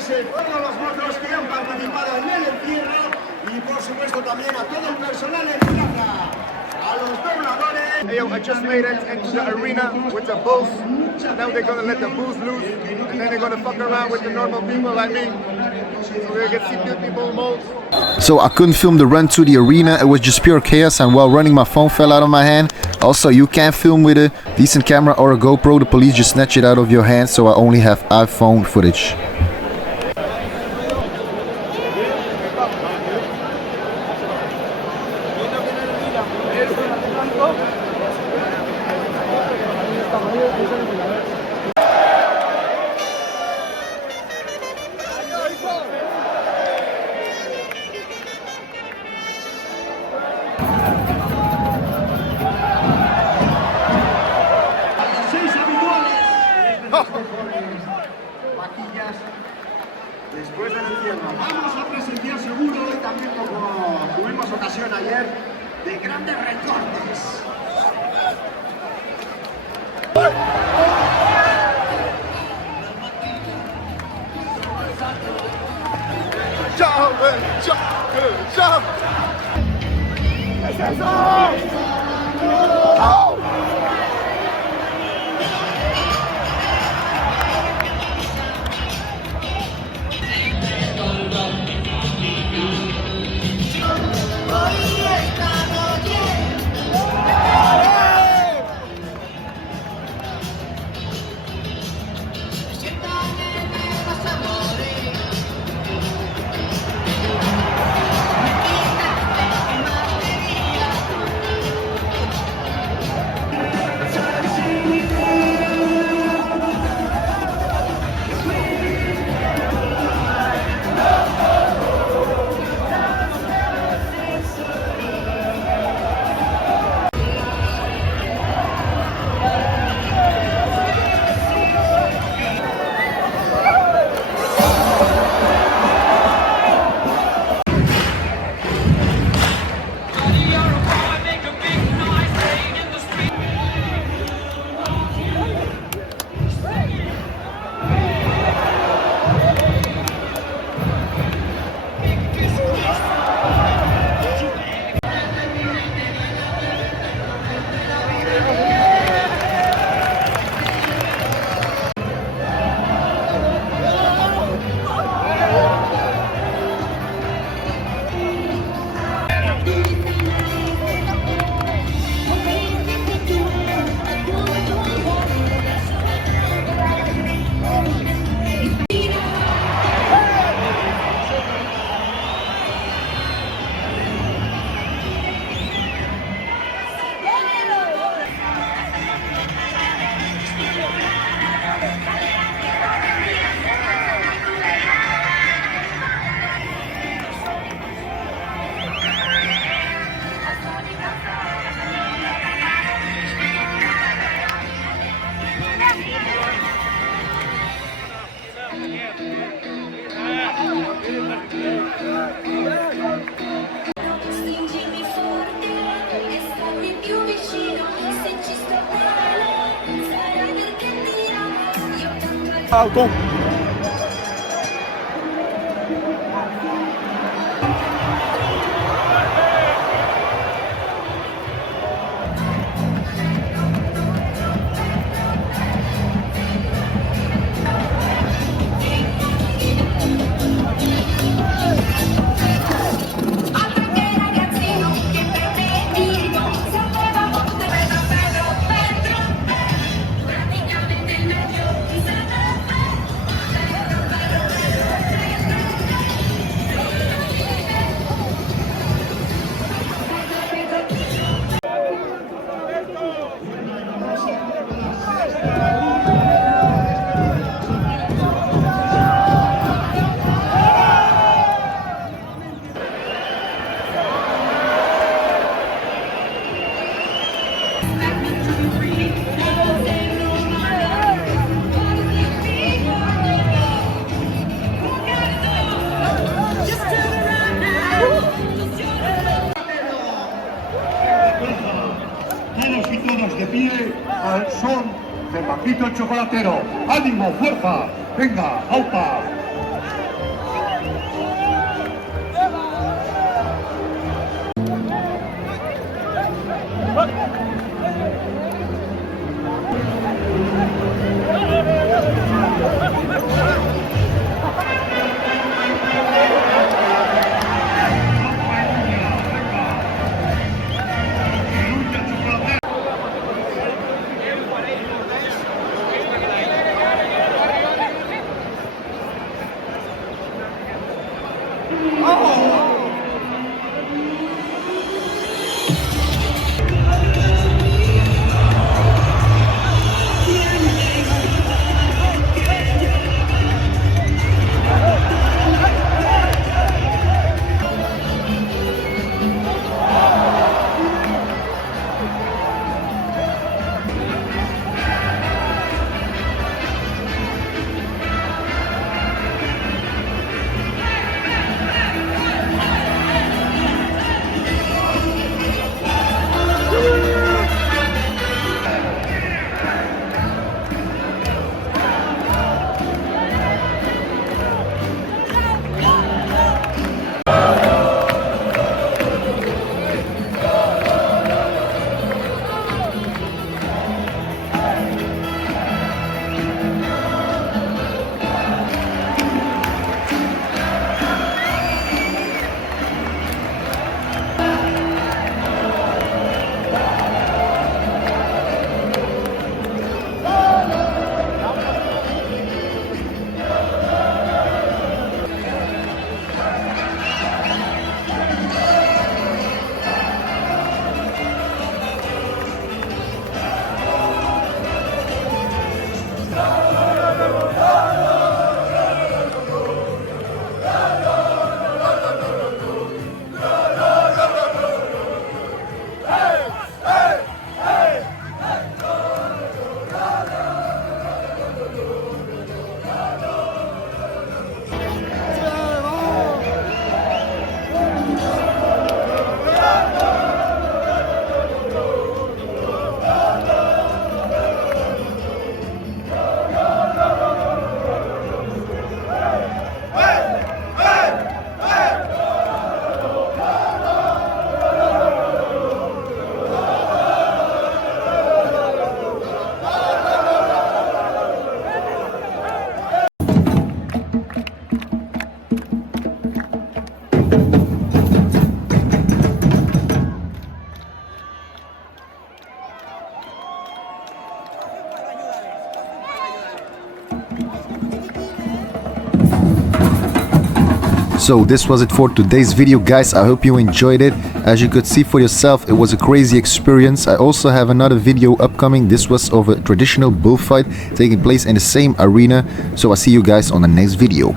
agradece a todos los motos que han participado en el encierro y por supuesto también a todo el personal en plaza, a los dobladores. Hey, yo, I just made it into the arena with the bulls. Now they're gonna let the bulls loose, and then they're gonna fuck around with the normal people like me. So we're gonna see people mold. So I couldn't film the run to the arena, it was just pure chaos, and while running my phone fell out of my hand. Also, you can't film with a decent camera or a GoPro, the police just snatch it out of your hand, so I only have iPhone footage. Vaquillas después del encierro. Vamos a presenciar seguro y también como tuvimos ocasión ayer de grandes recortes. ¿Qué es eso? ¡Oh! Auto. Todos y todas de pie al son de Paquito el Chocolatero. ¡Ánimo, fuerza! ¡Venga, aupa! So this was it for today's video, guys. I hope you enjoyed it. As you could see for yourself, it was a crazy experience. I also have another video upcoming. This was of a traditional bullfight taking place in the same arena. So I'll see you guys on the next video.